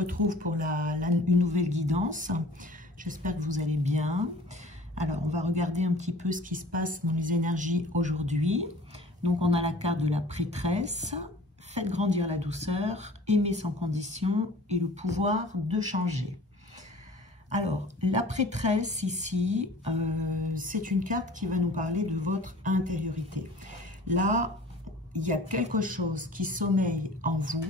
retrouve pour une nouvelle guidance. J'espère que vous allez bien. Alors, on va regarder un petit peu ce qui se passe dans les énergies aujourd'hui. Donc, on a la carte de la prêtresse. Faites grandir la douceur, aimer sans condition et le pouvoir de changer. Alors, la prêtresse ici, c'est une carte qui va nous parler de votre intériorité. Là, il y a quelque chose qui sommeille en vous.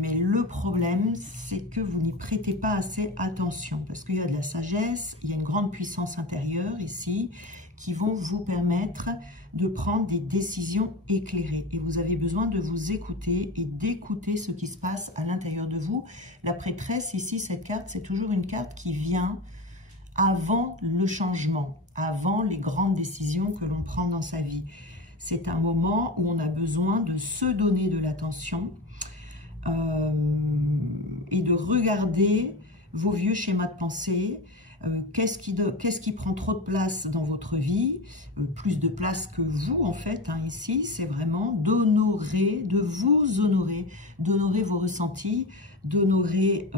Mais le problème, c'est que vous n'y prêtez pas assez attention parce qu'il y a de la sagesse, il y a une grande puissance intérieure ici qui vont vous permettre de prendre des décisions éclairées. Et vous avez besoin de vous écouter et d'écouter ce qui se passe à l'intérieur de vous. La prêtresse, ici, cette carte, c'est toujours une carte qui vient avant le changement, avant les grandes décisions que l'on prend dans sa vie. C'est un moment où on a besoin de se donner de l'attention et de regarder vos vieux schémas de pensée. Qu'est-ce qui prend trop de place dans votre vie, plus de place que vous en fait, hein, ici, c'est vraiment d'honorer, de vous honorer, d'honorer vos ressentis, d'honorer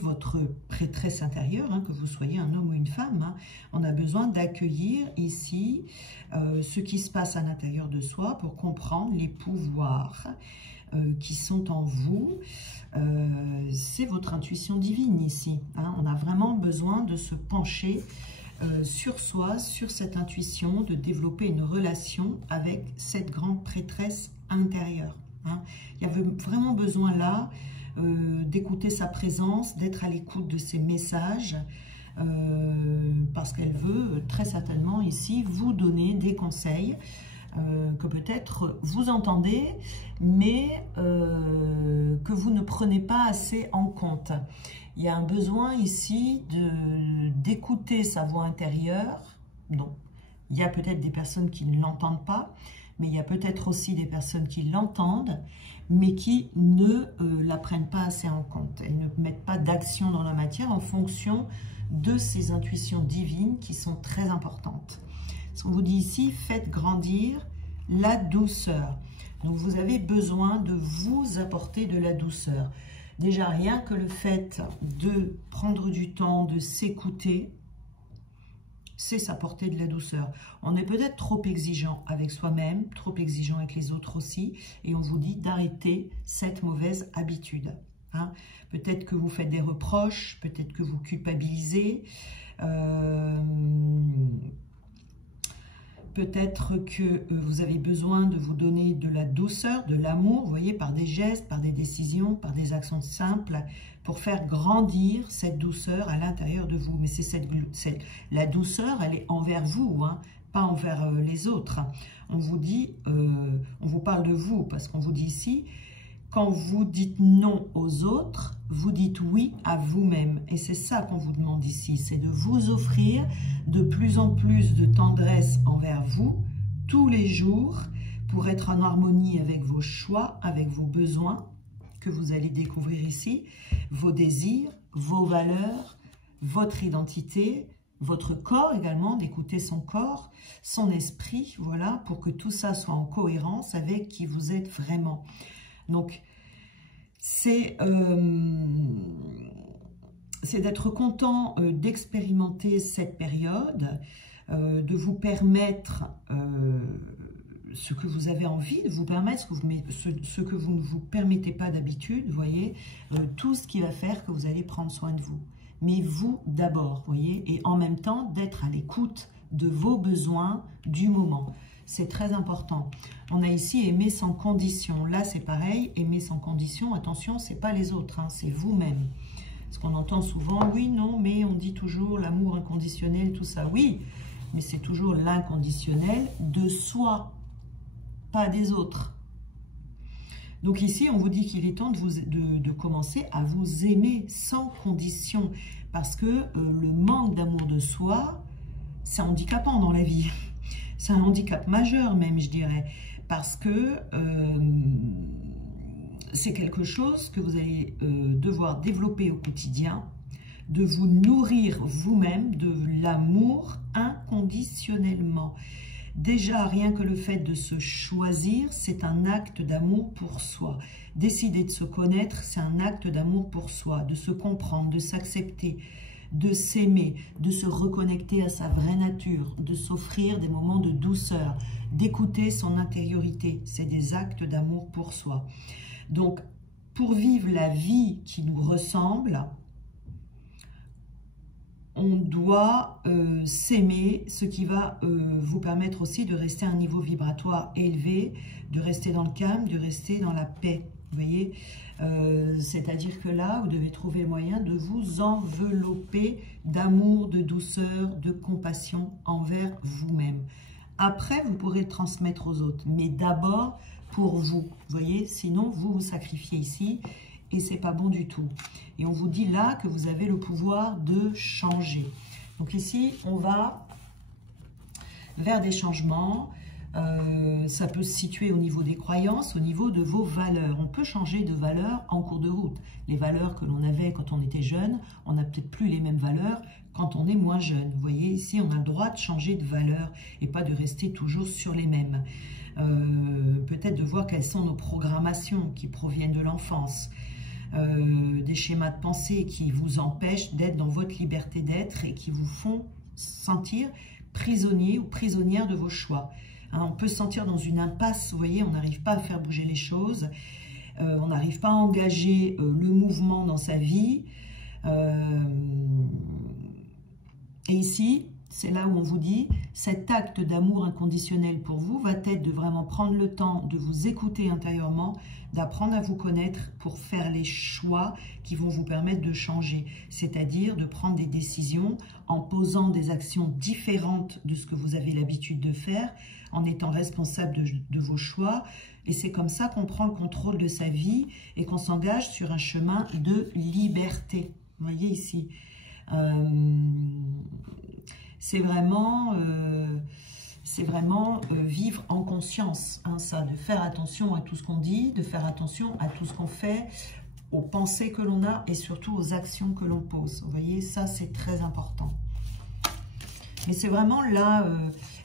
votre prêtresse intérieure, hein, que vous soyez un homme ou une femme. Hein. On a besoin d'accueillir ici ce qui se passe à l'intérieur de soi pour comprendre les pouvoirs qui sont en vous. C'est votre intuition divine ici. Hein. On a vraiment besoin de se pencher sur soi, sur cette intuition, de développer une relation avec cette grande prêtresse intérieure. Hein. Il y avait vraiment besoin là d'écouter sa présence, d'être à l'écoute de ses messages, parce qu'elle veut très certainement ici vous donner des conseils que peut-être vous entendez, mais que vous ne prenez pas assez en compte. Il y a un besoin ici d'écouter sa voix intérieure. Donc, il y a peut-être des personnes qui ne l'entendent pas, mais il y a peut-être aussi des personnes qui l'entendent, mais qui ne la prennent pas assez en compte. Elles ne mettent pas d'action dans la matière en fonction de ces intuitions divines qui sont très importantes. Ce qu'on vous dit ici, faites grandir la douceur. Donc vous avez besoin de vous apporter de la douceur. Déjà, rien que le fait de prendre du temps, de s'écouter, c'est s'apporter de la douceur. On est peut-être trop exigeant avec soi-même, trop exigeant avec les autres aussi, et on vous dit d'arrêter cette mauvaise habitude. Hein. Peut-être que vous faites des reproches, peut-être que vous culpabilisez, peut-être que vous avez besoin de vous donner de la douceur, de l'amour, vous voyez, par des gestes, par des décisions, par des actions simples, pour faire grandir cette douceur à l'intérieur de vous. Mais la douceur, elle est envers vous, hein, pas envers les autres. On vous dit, on vous parle de vous, parce qu'on vous dit ici, quand vous dites non aux autres, vous dites oui à vous-même. Et c'est ça qu'on vous demande ici, c'est de vous offrir de plus en plus de tendresse envers vous, tous les jours, pour être en harmonie avec vos choix, avec vos besoins, que vous allez découvrir ici, vos désirs, vos valeurs, votre identité, votre corps également, d'écouter son corps, son esprit, voilà, pour que tout ça soit en cohérence avec qui vous êtes vraiment. Donc, c'est d'être content d'expérimenter cette période, de vous permettre ce que vous avez envie de vous permettre, ce que vous ne vous permettez pas d'habitude, vous voyez, tout ce qui va faire que vous allez prendre soin de vous. Mais vous d'abord, vous voyez, et en même temps d'être à l'écoute de vos besoins du moment. C'est très important. On a ici aimer sans condition. Là, c'est pareil, aimer sans condition. Attention, ce n'est pas les autres, hein, c'est vous-même. Parce qu'on entend souvent, oui, non, mais on dit toujours l'amour inconditionnel, tout ça. Oui, mais c'est toujours l'inconditionnel de soi, pas des autres. Donc ici, on vous dit qu'il est temps de commencer à vous aimer sans condition. Parce que le manque d'amour de soi, c'est handicapant dans la vie. C'est un handicap majeur même, je dirais, parce que c'est quelque chose que vous allez devoir développer au quotidien, de vous nourrir vous-même de l'amour inconditionnellement. Déjà, rien que le fait de se choisir, c'est un acte d'amour pour soi. Décider de se connaître, c'est un acte d'amour pour soi, de se comprendre, de s'accepter, de s'aimer, de se reconnecter à sa vraie nature, de s'offrir des moments de douceur, d'écouter son intériorité. C'est des actes d'amour pour soi. Donc, pour vivre la vie qui nous ressemble, on doit s'aimer, ce qui va vous permettre aussi de rester à un niveau vibratoire élevé, de rester dans le calme, de rester dans la paix. Vous voyez, c'est-à-dire que là, vous devez trouver moyen de vous envelopper d'amour, de douceur, de compassion envers vous-même. Après, vous pourrez le transmettre aux autres, mais d'abord pour vous. Vous voyez, sinon vous vous sacrifiez ici. Et c'est pas bon du tout. Et on vous dit là que vous avez le pouvoir de changer. Donc ici, on va vers des changements. Ça peut se situer au niveau des croyances, au niveau de vos valeurs. On peut changer de valeurs en cours de route. Les valeurs que l'on avait quand on était jeune, on n'a peut-être plus les mêmes valeurs quand on est moins jeune. Vous voyez, ici, on a le droit de changer de valeur et pas de rester toujours sur les mêmes. Peut-être de voir quelles sont nos programmations qui proviennent de l'enfance. Des schémas de pensée qui vous empêchent d'être dans votre liberté d'être et qui vous font sentir prisonnier ou prisonnière de vos choix. Hein, on peut se sentir dans une impasse, vous voyez, on n'arrive pas à faire bouger les choses, on n'arrive pas à engager le mouvement dans sa vie. Et ici, c'est là où on vous dit, cet acte d'amour inconditionnel pour vous va être de vraiment prendre le temps de vous écouter intérieurement, d'apprendre à vous connaître pour faire les choix qui vont vous permettre de changer. C'est-à-dire de prendre des décisions en posant des actions différentes de ce que vous avez l'habitude de faire, en étant responsable de vos choix. Et c'est comme ça qu'on prend le contrôle de sa vie et qu'on s'engage sur un chemin de liberté. Vous voyez ici. C'est vraiment vivre en conscience, hein, ça, de faire attention à tout ce qu'on dit, de faire attention à tout ce qu'on fait, aux pensées que l'on a et surtout aux actions que l'on pose. Vous voyez, ça c'est très important. Mais c'est vraiment là,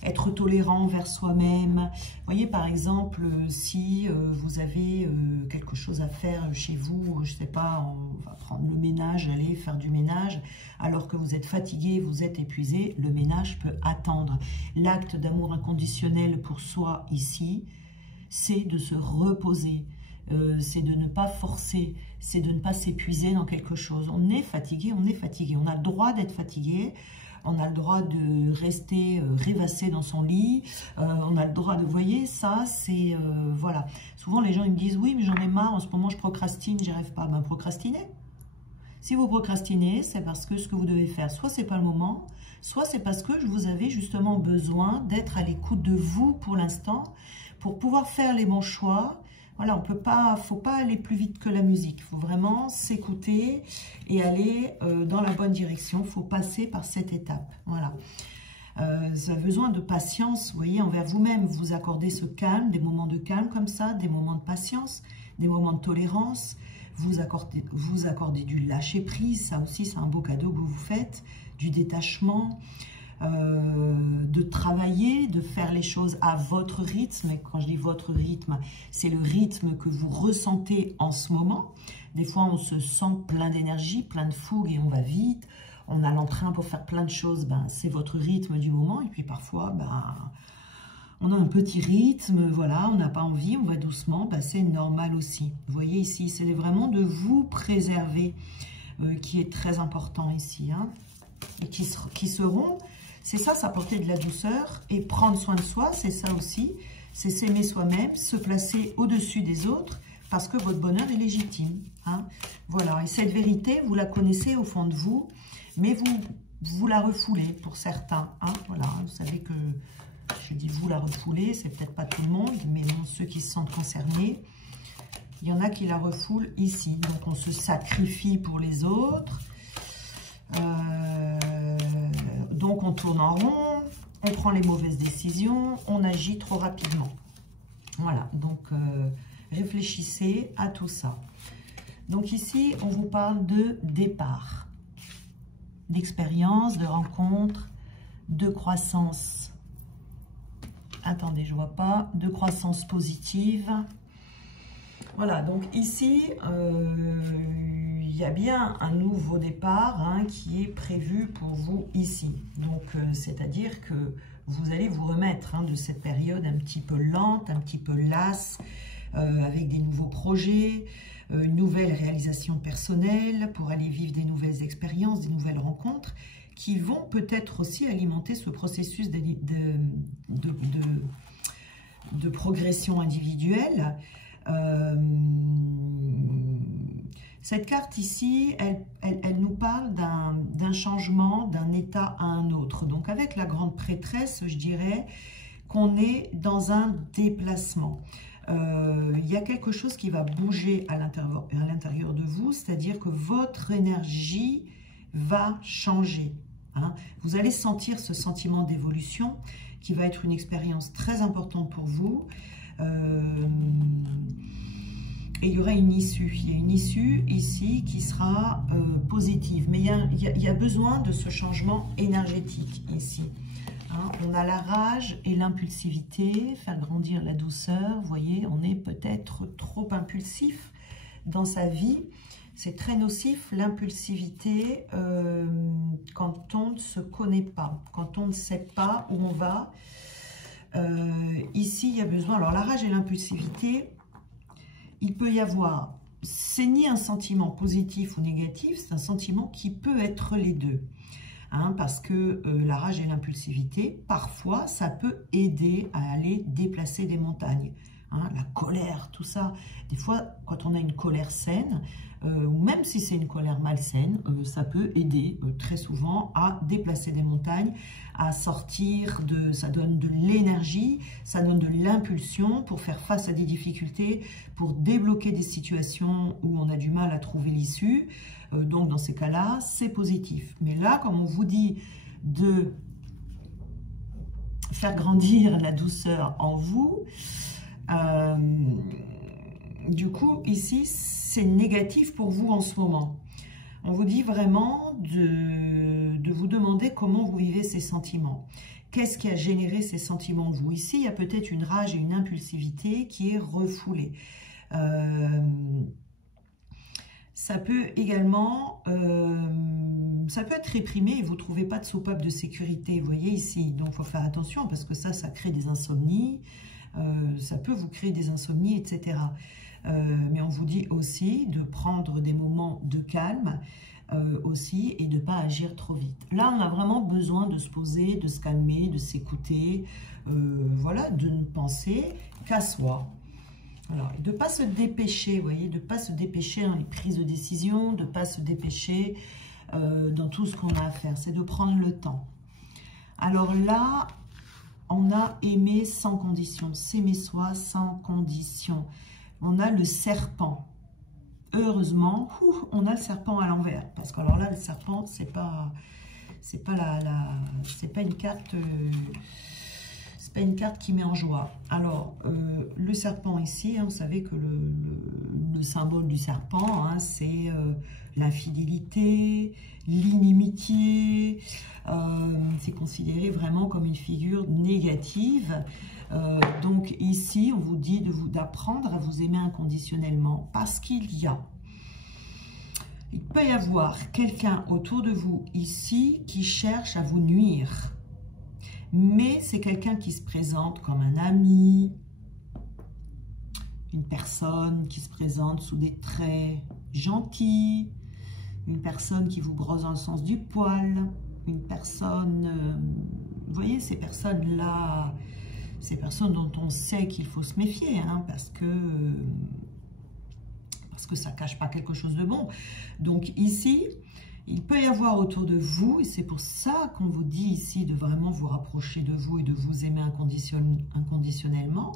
être tolérant envers soi-même. Vous voyez, par exemple, si vous avez quelque chose à faire chez vous, je ne sais pas, on va prendre le ménage, aller faire du ménage, alors que vous êtes fatigué, vous êtes épuisé, le ménage peut attendre. L'acte d'amour inconditionnel pour soi ici, c'est de se reposer. C'est de ne pas forcer, c'est de ne pas s'épuiser dans quelque chose. On est fatigué, on est fatigué. On a le droit d'être fatigué. On a le droit de rester rêvassé dans son lit, on a le droit de, vous voyez, ça c'est, voilà. Souvent les gens ils me disent, oui mais j'en ai marre, en ce moment je procrastine, j'y arrive pas. Ben procrastiner. Si vous procrastinez, c'est parce que ce que vous devez faire, soit c'est pas le moment, soit c'est parce que vous avez justement besoin d'être à l'écoute de vous pour l'instant, pour pouvoir faire les bons choix. Voilà, on peut pas, faut pas aller plus vite que la musique. Il faut vraiment s'écouter et aller dans la bonne direction. Il faut passer par cette étape. Voilà. Ça a besoin de patience, vous voyez, envers vous-même. Vous accordez ce calme, des moments de calme comme ça, des moments de patience, des moments de tolérance. Vous accordez du lâcher-prise. Ça aussi, c'est un beau cadeau que vous vous faites. Du détachement. De travailler, de faire les choses à votre rythme. Et quand je dis votre rythme, c'est le rythme que vous ressentez en ce moment. Des fois, on se sent plein d'énergie, plein de fougue et on va vite. On a l'entrain pour faire plein de choses. Ben, c'est votre rythme du moment. Et puis parfois, ben, on a un petit rythme. Voilà, on n'a pas envie, on va doucement. Ben, c'est normal aussi. Vous voyez ici, c'est vraiment de vous préserver qui est très important ici. Hein, et qui seront... C'est ça, s'apporter de la douceur et prendre soin de soi, c'est ça aussi. C'est s'aimer soi-même, se placer au-dessus des autres parce que votre bonheur est légitime. Hein. Voilà, et cette vérité, vous la connaissez au fond de vous, mais vous la refoulez pour certains. Hein. Voilà, vous savez que je dis vous la refoulez, c'est peut-être pas tout le monde, mais bon, ceux qui se sentent concernés, il y en a qui la refoulent ici. Donc on se sacrifie pour les autres. Donc on tourne en rond, on prend les mauvaises décisions, on agit trop rapidement. Voilà, donc réfléchissez à tout ça. Donc ici, on vous parle de départ, d'expérience, de rencontre, de croissance. attendez, je vois pas, de croissance positive. Voilà, donc ici, il y a bien un nouveau départ hein, qui est prévu pour vous ici. Donc, c'est-à-dire que vous allez vous remettre hein, de cette période un petit peu lente, un petit peu lasse, avec des nouveaux projets, une nouvelle réalisation personnelle pour aller vivre des nouvelles expériences, des nouvelles rencontres qui vont peut-être aussi alimenter ce processus de progression individuelle. Cette carte ici, elle nous parle d'un changement d'un état à un autre. Donc avec la grande prêtresse, je dirais qu'on est dans un déplacement. Il y a quelque chose qui va bouger à l'intérieur de vous, c'est-à-dire que votre énergie va changer. Hein. Vous allez sentir ce sentiment d'évolution qui va être une expérience très importante pour vous. Et il y aura une issue. Il y a une issue ici qui sera positive. Mais il y a besoin de ce changement énergétique ici. Hein, on a la rage et l'impulsivité, faire grandir la douceur. Vous voyez, on est peut-être trop impulsif dans sa vie. C'est très nocif, l'impulsivité, quand on ne se connaît pas, quand on ne sait pas où on va. Ici, il y a besoin... Alors, la rage et l'impulsivité, il peut y avoir... C'est ni un sentiment positif ou négatif, c'est un sentiment qui peut être les deux. Hein, parce que la rage et l'impulsivité, parfois, ça peut aider à aller déplacer des montagnes. Hein, la colère, tout ça. Des fois, quand on a une colère saine, ou même si c'est une colère malsaine, ça peut aider très souvent à déplacer des montagnes, à sortir de... Ça donne de l'énergie, ça donne de l'impulsion pour faire face à des difficultés, pour débloquer des situations où on a du mal à trouver l'issue. Donc, dans ces cas-là, c'est positif. Mais là, comme on vous dit de faire grandir la douceur en vous, du coup, ici, c'est négatif pour vous en ce moment. On vous dit vraiment de vous demander comment vous vivez ces sentiments. Qu'est-ce qui a généré ces sentiments en vous? Ici, il y a peut-être une rage et une impulsivité qui est refoulée. Ça peut également, ça peut être réprimé et vous ne trouvez pas de soupape de sécurité, vous voyez ici. Donc, il faut faire attention parce que ça crée des insomnies. Ça peut vous créer des insomnies, etc. Mais on vous dit aussi de prendre des moments de calme aussi et de ne pas agir trop vite. Là, on a vraiment besoin de se poser, de se calmer, de s'écouter, voilà, de ne penser qu'à soi. Alors, de ne pas se dépêcher, vous voyez, de ne pas se dépêcher dans les prises de décision, de ne pas se dépêcher dans tout ce qu'on a à faire. C'est de prendre le temps. Alors là, on a aimé sans condition, s'aimer soi sans condition. On a le serpent. Heureusement, on a le serpent à l'envers. Parce que alors là, le serpent, c'est pas une carte... c'est pas une carte qui met en joie. Alors, le serpent ici, hein, vous savez que le symbole du serpent, hein, c'est l'infidélité, l'inimitié. C'est considéré vraiment comme une figure négative. Donc ici, on vous dit d'apprendre à vous aimer inconditionnellement parce il peut y avoir quelqu'un autour de vous ici qui cherche à vous nuire. Mais c'est quelqu'un qui se présente comme un ami, une personne qui se présente sous des traits gentils, une personne qui vous brosse dans le sens du poil, une personne, vous voyez, ces personnes-là, ces personnes dont on sait qu'il faut se méfier, hein, parce que ça ne cache pas quelque chose de bon. Donc ici, il peut y avoir autour de vous, et c'est pour ça qu'on vous dit ici de vraiment vous rapprocher de vous et de vous aimer inconditionnellement,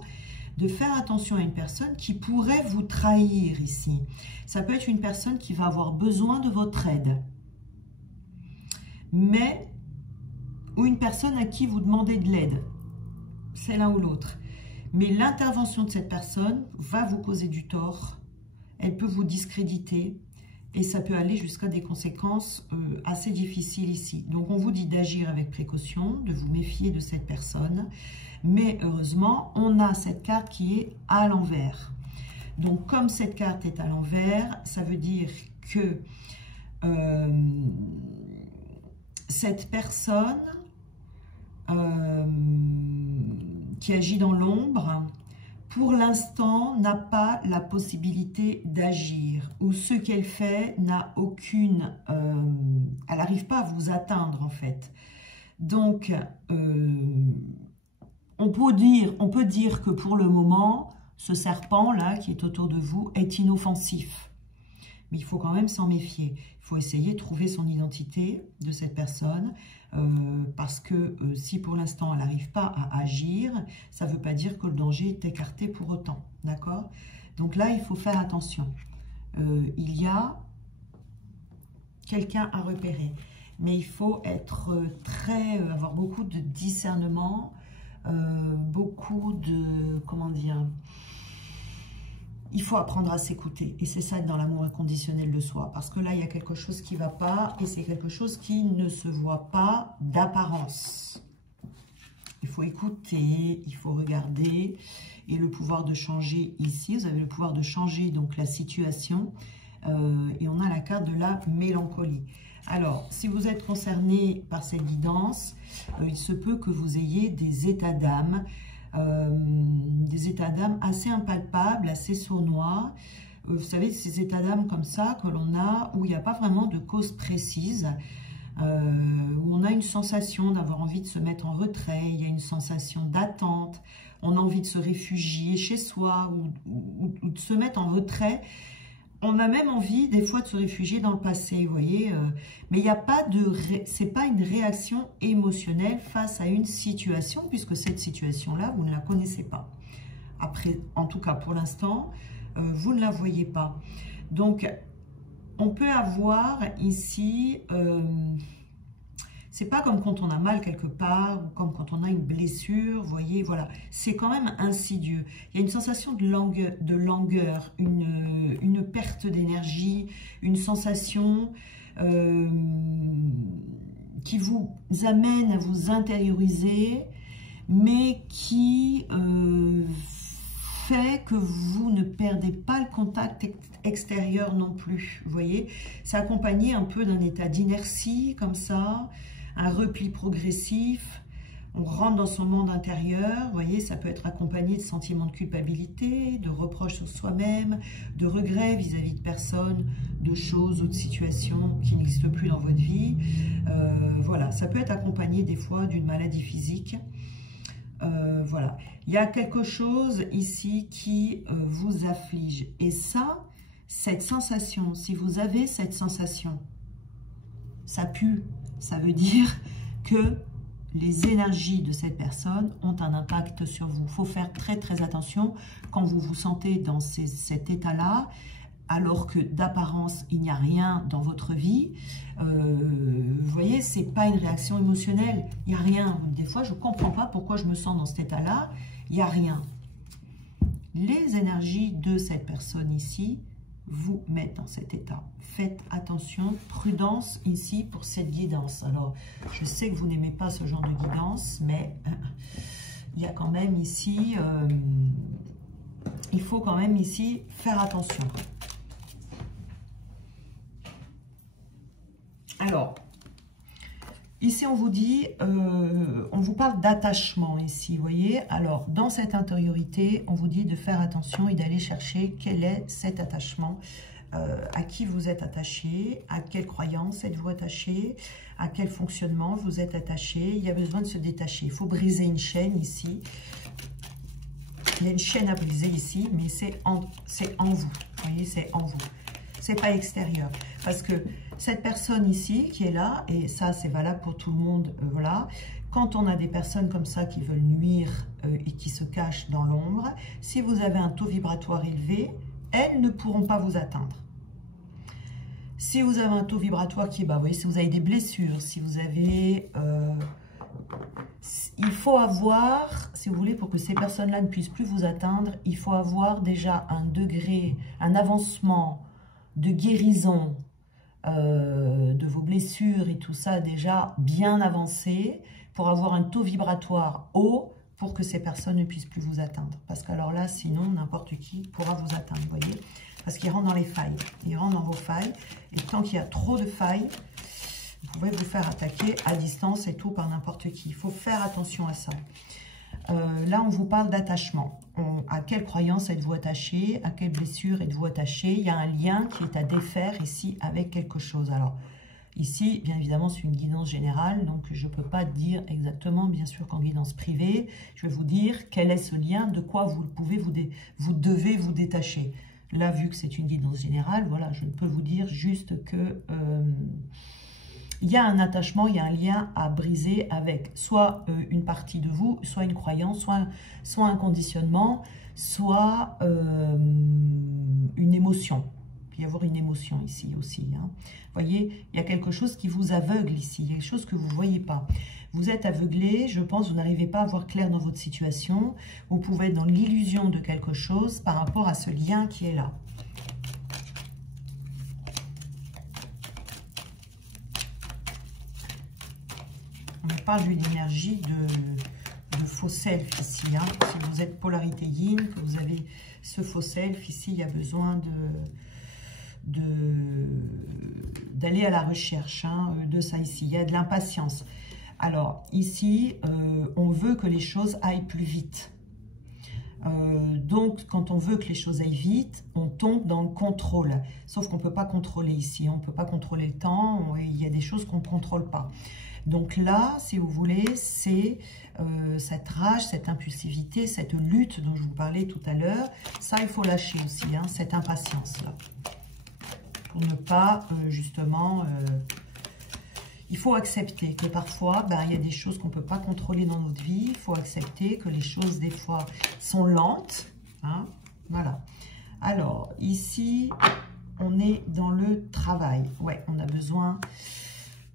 de faire attention à une personne qui pourrait vous trahir ici. Ça peut être une personne qui va avoir besoin de votre aide, ou une personne à qui vous demandez de l'aide. C'est l'un ou l'autre. Mais l'intervention de cette personne va vous causer du tort. Elle peut vous discréditer. Et ça peut aller jusqu'à des conséquences assez difficiles ici. Donc on vous dit d'agir avec précaution, de vous méfier de cette personne. Mais heureusement, on a cette carte qui est à l'envers. Donc comme cette carte est à l'envers, ça veut dire que cette personne qui agit dans l'ombre, pour l'instant, n'a pas la possibilité d'agir, ou ce qu'elle fait n'a aucune... elle n'arrive pas à vous atteindre, en fait. Donc, on peut dire que pour le moment, ce serpent-là, qui est autour de vous, est inoffensif. Mais il faut quand même s'en méfier. Il faut essayer de trouver son identité de cette personne, parce que si pour l'instant elle n'arrive pas à agir, ça ne veut pas dire que le danger est écarté pour autant, d'accord? Donc là, il faut faire attention. Il y a quelqu'un à repérer, mais il faut être avoir beaucoup de discernement, beaucoup de, comment dire, il faut apprendre à s'écouter. Et c'est ça être dans l'amour inconditionnel de soi. Parce que là, il y a quelque chose qui ne va pas. Et c'est quelque chose qui ne se voit pas d'apparence. Il faut écouter, il faut regarder. Et le pouvoir de changer ici. Vous avez le pouvoir de changer donc la situation. Et on a la carte de la mélancolie. Alors, si vous êtes concerné par cette guidance, il se peut que vous ayez des états d'âme. Des états d'âme assez impalpables, assez sournois. Vous savez, ces états d'âme comme ça que l'on a, où il n'y a pas vraiment de cause précise, où on a une sensation d'avoir envie de se mettre en retrait, il y a une sensation d'attente, on a envie de se réfugier chez soi ou de se mettre en retrait. On a même envie, des fois, de se réfugier dans le passé, vous voyez. Mais il n'y a pas de... c'est pas une réaction émotionnelle face à une situation, puisque cette situation-là, vous ne la connaissez pas. Après, en tout cas, pour l'instant, vous ne la voyez pas. Donc, on peut avoir ici... c'est pas comme quand on a mal quelque part, ou comme quand on a une blessure, vous voyez, voilà. C'est quand même insidieux. Il y a une sensation de langueur, une perte d'énergie, une sensation qui vous amène à vous intérioriser, mais qui fait que vous ne perdez pas le contact extérieur non plus, vous voyez. C'est accompagné un peu d'un état d'inertie, comme ça, un repli progressif, on rentre dans son monde intérieur, vous voyez, ça peut être accompagné de sentiments de culpabilité, de reproches sur soi-même, de regrets vis-à-vis de personnes, de choses ou de situations qui n'existent plus dans votre vie. Voilà, ça peut être accompagné des fois d'une maladie physique. Voilà, il y a quelque chose ici qui vous afflige. Et ça, cette sensation, si vous avez cette sensation, ça pue. Ça veut dire que les énergies de cette personne ont un impact sur vous. Il faut faire très très attention quand vous vous sentez dans cet état-là, alors que d'apparence, il n'y a rien dans votre vie. Vous voyez, ce n'est pas une réaction émotionnelle. Il n'y a rien. Des fois, je ne comprends pas pourquoi je me sens dans cet état-là. Il n'y a rien. Les énergies de cette personne ici vous mettent dans cet état. Faites attention, prudence ici pour cette guidance. Alors, je sais que vous n'aimez pas ce genre de guidance, mais il y a quand même ici, il faut quand même ici faire attention. Alors, ici on vous dit, on vous parle d'attachement ici, vous voyez. Alors, dans cette intériorité, on vous dit de faire attention et d'aller chercher quel est cet attachement, à qui vous êtes attaché, à quelle croyance êtes-vous attaché, à quel fonctionnement vous êtes attaché. Il y a besoin de se détacher. Il faut briser une chaîne ici. Il y a une chaîne à briser ici, mais c'est en vous. Vous voyez, c'est en vous. C'est pas extérieur. Parce que cette personne ici qui est là, et ça c'est valable pour tout le monde, voilà. Quand on a des personnes comme ça qui veulent nuire et qui se cachent dans l'ombre, si vous avez un taux vibratoire élevé, elles ne pourront pas vous atteindre. Si vous avez un taux vibratoire qui est bas, vous voyez, si vous avez des blessures, si vous avez... il faut avoir, si vous voulez, pour que ces personnes-là ne puissent plus vous atteindre, il faut avoir déjà un degré, un avancement de guérison de vos blessures et tout ça déjà bien avancé pour avoir un taux vibratoire haut pour que ces personnes ne puissent plus vous atteindre. Parce que alors là, sinon, n'importe qui pourra vous atteindre, vous voyez. Parce qu'ils rentrent dans les failles. Ils rentrent dans vos failles. Et tant qu'il y a trop de failles, vous pouvez vous faire attaquer à distance et tout par n'importe qui. Il faut faire attention à ça. Là, on vous parle d'attachement. À quelle croyance êtes-vous attaché? À quelle blessure êtes-vous attaché? Il y a un lien qui est à défaire ici avec quelque chose. Alors, ici, bien évidemment, c'est une guidance générale, donc je ne peux pas dire exactement, bien sûr qu'en guidance privée, je vais vous dire quel est ce lien, de quoi vous devez vous détacher. Là, vu que c'est une guidance générale, voilà, je ne peux vous dire juste que il y a un attachement, il y a un lien à briser avec soit une partie de vous, soit une croyance, soit un conditionnement, soit une émotion. Il peut y avoir une émotion ici aussi. Hein. Vous voyez, il y a quelque chose qui vous aveugle ici, il y a quelque chose que vous ne voyez pas. Vous êtes aveuglé, je pense, vous n'arrivez pas à voir clair dans votre situation. Vous pouvez être dans l'illusion de quelque chose par rapport à ce lien qui est là. On parle d'une énergie de faux self ici. Hein. Si vous êtes polarité yin, que vous avez ce faux self ici, il y a besoin d'aller à la recherche de ça ici. Il y a de l'impatience. Alors ici, on veut que les choses aillent plus vite. Donc, quand on veut que les choses aillent vite, on tombe dans le contrôle. Sauf qu'on ne peut pas contrôler ici. On ne peut pas contrôler le temps. Il y a des choses qu'on ne contrôle pas. Donc là, si vous voulez, c'est cette rage, cette impulsivité, cette lutte dont je vous parlais tout à l'heure. Ça, il faut lâcher aussi, hein, cette impatience-là. Pour ne pas, justement... il faut accepter que parfois, il y a des choses qu'on ne peut pas contrôler dans notre vie. Il faut accepter que les choses, des fois, sont lentes. Hein, voilà. Alors, ici, on est dans le travail. Ouais, on a besoin...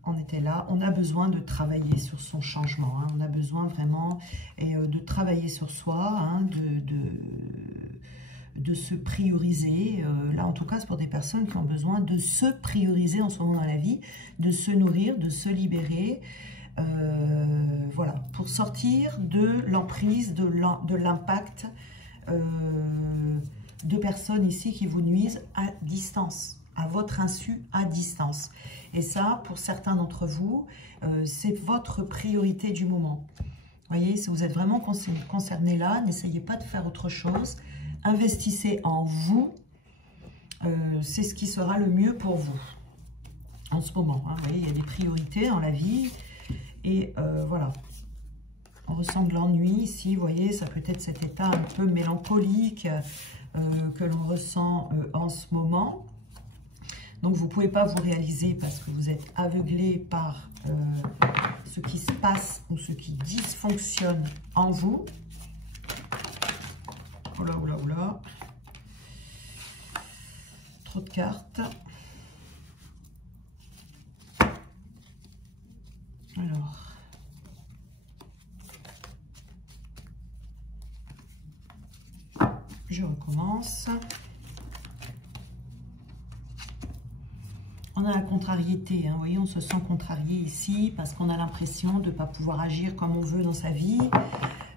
On était là, on a besoin de travailler sur son changement, hein. On a besoin vraiment de travailler sur soi, hein, de se prioriser. Là, en tout cas, c'est pour des personnes qui ont besoin de se prioriser en ce moment dans la vie, de se nourrir, de se libérer, voilà, pour sortir de l'emprise, de l'impact de personnes ici qui vous nuisent à distance, à votre insu, à distance. Et ça, pour certains d'entre vous, c'est votre priorité du moment. Vous voyez, si vous êtes vraiment concerné là, n'essayez pas de faire autre chose. Investissez en vous. C'est ce qui sera le mieux pour vous en ce moment. Hein. Vous voyez, il y a des priorités dans la vie. Et voilà. On ressent de l'ennui ici. Vous voyez, ça peut être cet état un peu mélancolique que l'on ressent en ce moment. Donc, vous ne pouvez pas vous réaliser parce que vous êtes aveuglé par ce qui se passe ou ce qui dysfonctionne en vous. Oula, oula, oula. Trop de cartes. Alors. Je recommence. On a la contrariété, hein. Vous voyez, on se sent contrarié ici parce qu'on a l'impression de ne pas pouvoir agir comme on veut dans sa vie.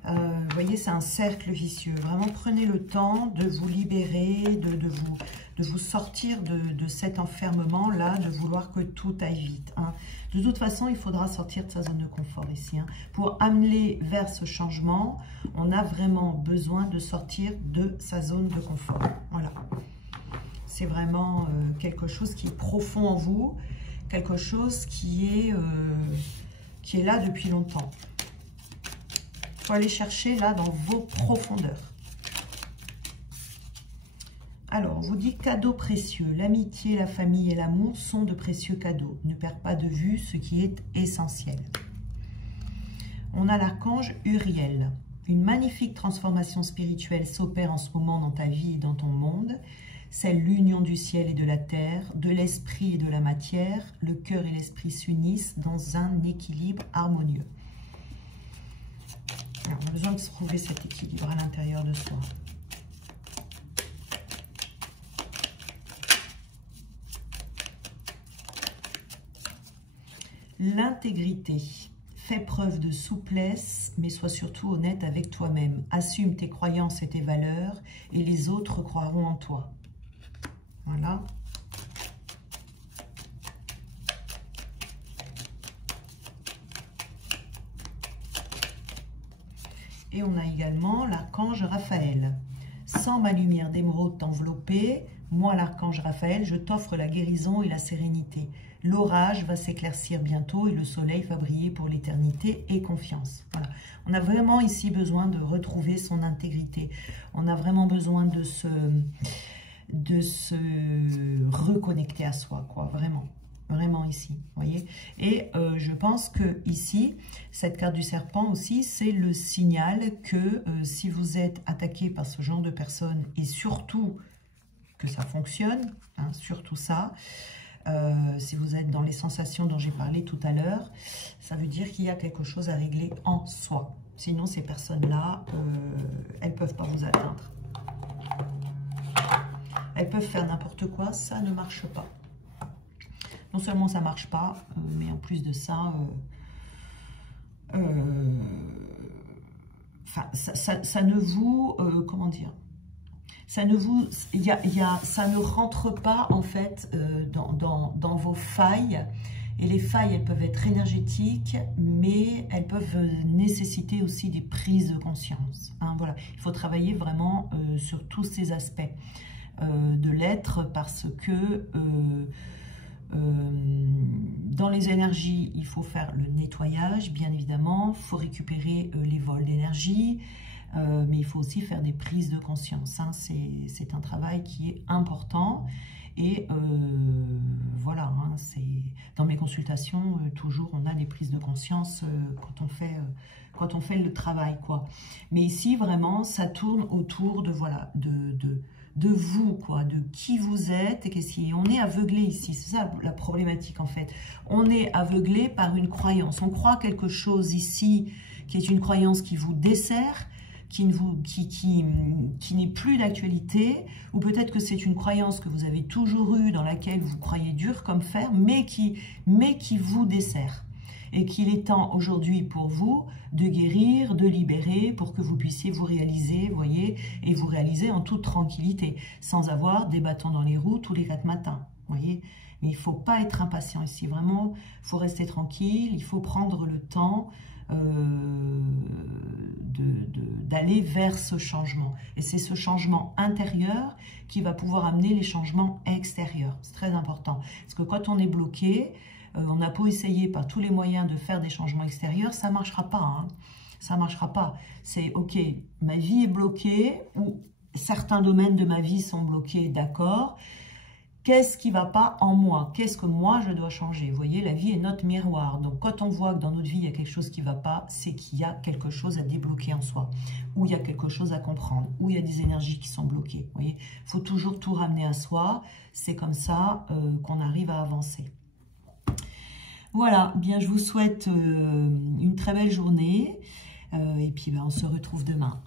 Vous voyez, c'est un cercle vicieux. Vraiment, prenez le temps de vous libérer, de vous sortir de cet enfermement-là, de vouloir que tout aille vite. Hein. De toute façon, il faudra sortir de sa zone de confort ici. Hein. Pour amener vers ce changement, on a vraiment besoin de sortir de sa zone de confort. Voilà. C'est vraiment quelque chose qui est profond en vous, quelque chose qui est là depuis longtemps. Il faut aller chercher là dans vos profondeurs. Alors, on vous dit cadeaux précieux. L'amitié, la famille et l'amour sont de précieux cadeaux. Ne perds pas de vue ce qui est essentiel. On a l'archange Uriel. Une magnifique transformation spirituelle s'opère en ce moment dans ta vie et dans ton monde. C'est l'union du ciel et de la terre, de l'esprit et de la matière. Le cœur et l'esprit s'unissent dans un équilibre harmonieux. Alors, on a besoin de trouver cet équilibre à l'intérieur de soi. L'intégrité. Fais preuve de souplesse, mais sois surtout honnête avec toi-même. Assume tes croyances et tes valeurs, et les autres croiront en toi. Voilà. Et on a également l'archange Raphaël. Sans ma lumière d'émeraude t'envelopper, moi l'archange Raphaël, je t'offre la guérison et la sérénité. L'orage va s'éclaircir bientôt et le soleil va briller pour l'éternité et confiance. Voilà. On a vraiment ici besoin de retrouver son intégrité. On a vraiment besoin de se reconnecter à soi, quoi, vraiment. Vraiment ici, voyez. Et je pense que ici, cette carte du serpent aussi, c'est le signal que si vous êtes attaqué par ce genre de personnes, et surtout que ça fonctionne, hein, surtout ça, si vous êtes dans les sensations dont j'ai parlé tout à l'heure, ça veut dire qu'il y a quelque chose à régler en soi. Sinon, ces personnes-là, elles ne peuvent pas vous atteindre. Elles peuvent faire n'importe quoi, ça ne marche pas. Non seulement ça ne marche pas, mais en plus de ça, ça ne vous, comment dire, ça ne vous, ça ne rentre pas en fait dans vos failles. Et les failles, elles peuvent être énergétiques, mais elles peuvent nécessiter aussi des prises de conscience. Hein, voilà. Il faut travailler vraiment sur tous ces aspects de l'être, parce que dans les énergies, il faut faire le nettoyage, bien évidemment. Il faut récupérer les vols d'énergie, mais il faut aussi faire des prises de conscience. Hein. C'est un travail qui est important. Et voilà, hein, dans mes consultations, toujours, on a des prises de conscience quand on fait le travail, quoi. Mais ici, vraiment, ça tourne autour de, voilà, de vous, quoi, de qui vous êtes et qu'est-ce qui est. On est aveuglé ici, c'est ça la problématique en fait. On est aveuglé par une croyance. On croit quelque chose ici qui est une croyance qui vous dessert, qui n'est plus d'actualité, ou peut-être que c'est une croyance que vous avez toujours eue, dans laquelle vous croyez dur comme fer, mais qui vous dessert. Et qu'il est temps aujourd'hui pour vous de guérir, de libérer, pour que vous puissiez vous réaliser, voyez, et vous réaliser en toute tranquillité, sans avoir des bâtons dans les roues tous les 4 matins, voyez. Mais il ne faut pas être impatient ici, vraiment, il faut rester tranquille, il faut prendre le temps d'aller vers ce changement. Et c'est ce changement intérieur qui va pouvoir amener les changements extérieurs. C'est très important. Parce que quand on est bloqué, on a beau essayer par tous les moyens de faire des changements extérieurs, ça ne marchera pas. Hein. Ça ne marchera pas. C'est ok, ma vie est bloquée, ou certains domaines de ma vie sont bloqués, d'accord. Qu'est-ce qui ne va pas en moi? Qu'est-ce que moi je dois changer? Vous voyez, la vie est notre miroir. Donc quand on voit que dans notre vie il y a quelque chose qui ne va pas, c'est qu'il y a quelque chose à débloquer en soi, ou il y a quelque chose à comprendre, ou il y a des énergies qui sont bloquées. Vous voyez, il faut toujours tout ramener à soi. C'est comme ça qu'on arrive à avancer. Voilà, bien je vous souhaite une très belle journée et puis on se retrouve demain.